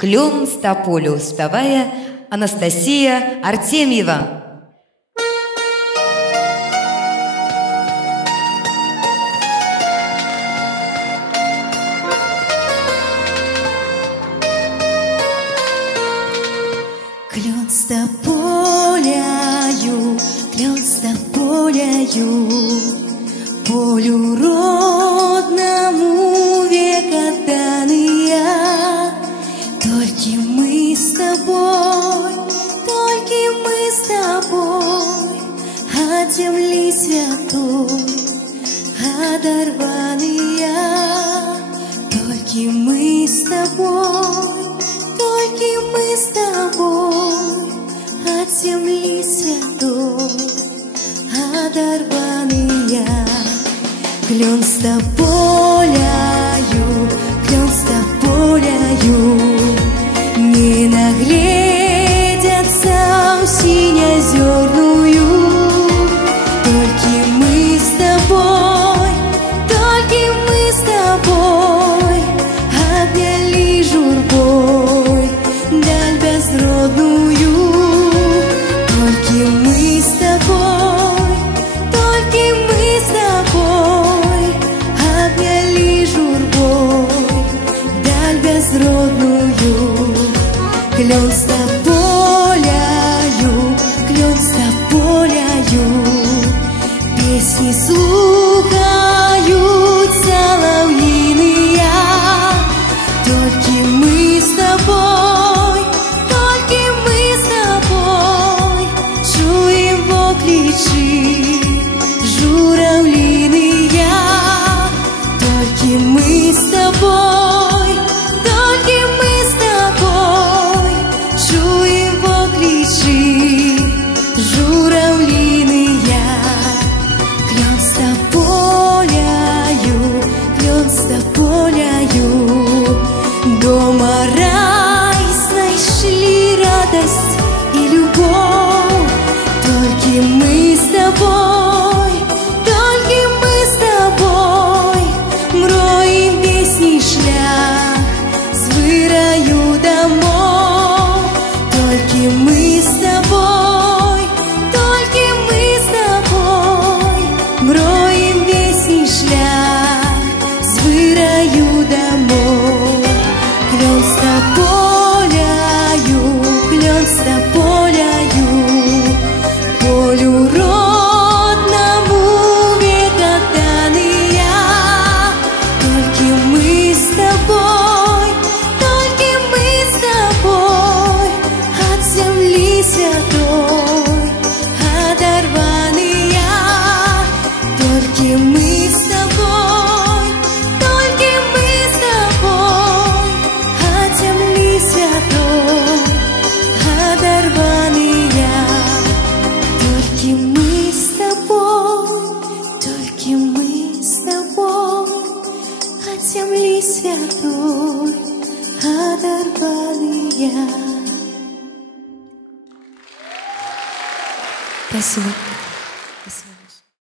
«Клен с тополю» спеває Анастасія Артемьева. Клен с тополяю, клен с тополяю, полю родному века данная. Только мы с тобой, только мы с тобой, от земли святой оторванные. Только мы с тобой, только мы с тобой, от земли святой оторванные. Клен с тополяю, клен с тополяю, не наглядятся в синеозерную. Только мы с тобой, только мы с тобой, обняли журбой даль безродную. Только мы с тобой, только мы с тобой, обняли журбой даль безродную. Клен с тополяю, клен с тополяю, песни слухают соловьиные. Только мы с тобой, только мы с тобой, чуем вокличи журавлиные. Только мы с тобой, только мы с тобой, чуем вокличи журавлиные. Клен с тополяю, клен с тополяю, дома рай нашли радость и любовь. Только мы с тобой, только мы с тобой, мроем песни шлях с выраю домов. Только мы с тобой, только мы с тобой, мроем песни шлях с выраю домов. Клен с тополяю, клен с тополяю, полю родному века данная. Только мы с тобой, только мы с тобой, от земли святой оторванные. Только мы с тобой, только мы с тобой, от земли святой оторванные. Только мы с тобой, только мы с тобой, от земли святой оторванные. Спасибо.